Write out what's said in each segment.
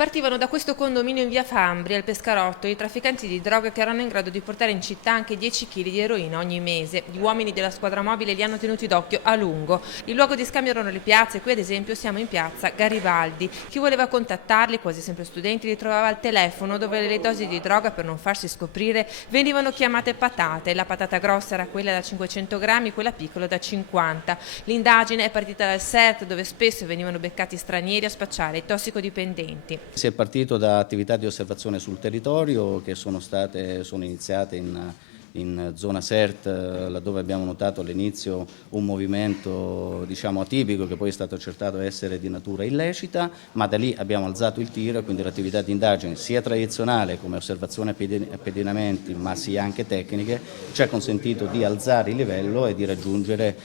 Partivano da questo condominio in via Fambri, al Pescarotto, i trafficanti di droga che erano in grado di portare in città anche 10 kg di eroina ogni mese. Gli uomini della squadra mobile li hanno tenuti d'occhio a lungo. Il luogo di scambio erano le piazze, qui ad esempio siamo in piazza Garibaldi. Chi voleva contattarli, quasi sempre studenti, li trovava al telefono dove le dosi di droga, per non farsi scoprire, venivano chiamate patate. La patata grossa era quella da 500 grammi, quella piccola da 50. L'indagine è partita dal CERT, dove spesso venivano beccati stranieri a spacciare i tossicodipendenti. Si è partito da attività di osservazione sul territorio che sono iniziate in zona CERT, laddove abbiamo notato all'inizio un movimento atipico che poi è stato accertato essere di natura illecita, ma da lì abbiamo alzato il tiro e quindi l'attività di indagine sia tradizionale come osservazione a pedinamenti ma sia anche tecniche ci ha consentito di alzare il livello e di raggiungere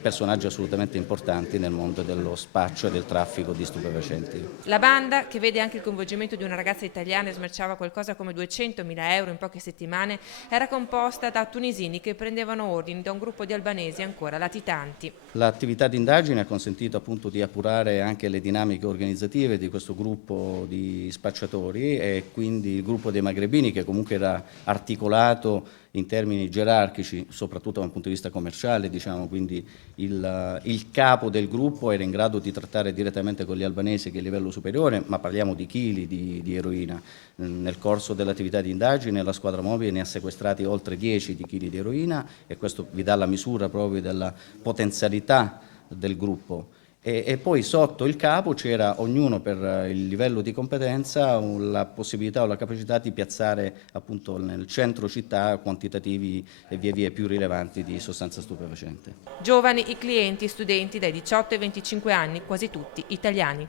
personaggi assolutamente importanti nel mondo dello spaccio e del traffico di stupefacenti. La banda, che vede anche il coinvolgimento di una ragazza italiana e smerciava qualcosa come 200.000 euro in poche settimane, era composta da tunisini che prendevano ordini da un gruppo di albanesi ancora latitanti. L'attività di indagine ha consentito appunto di appurare anche le dinamiche organizzative di questo gruppo di spacciatori e quindi il gruppo dei magrebini, che comunque era articolato in termini gerarchici, soprattutto dal punto di vista commerciale, quindi il capo del gruppo era in grado di trattare direttamente con gli albanesi che è il livello superiore, ma parliamo di chili di eroina. Nel corso dell'attività di indagine la squadra mobile ne ha sequestrati oltre 10 di chili di eroina e questo vi dà la misura proprio della potenzialità del gruppo. E poi sotto il capo c'era ognuno per il livello di competenza la possibilità o la capacità di piazzare appunto nel centro città quantitativi e via via più rilevanti di sostanza stupefacente. Giovani i clienti, studenti dai 18 ai 25 anni, quasi tutti italiani.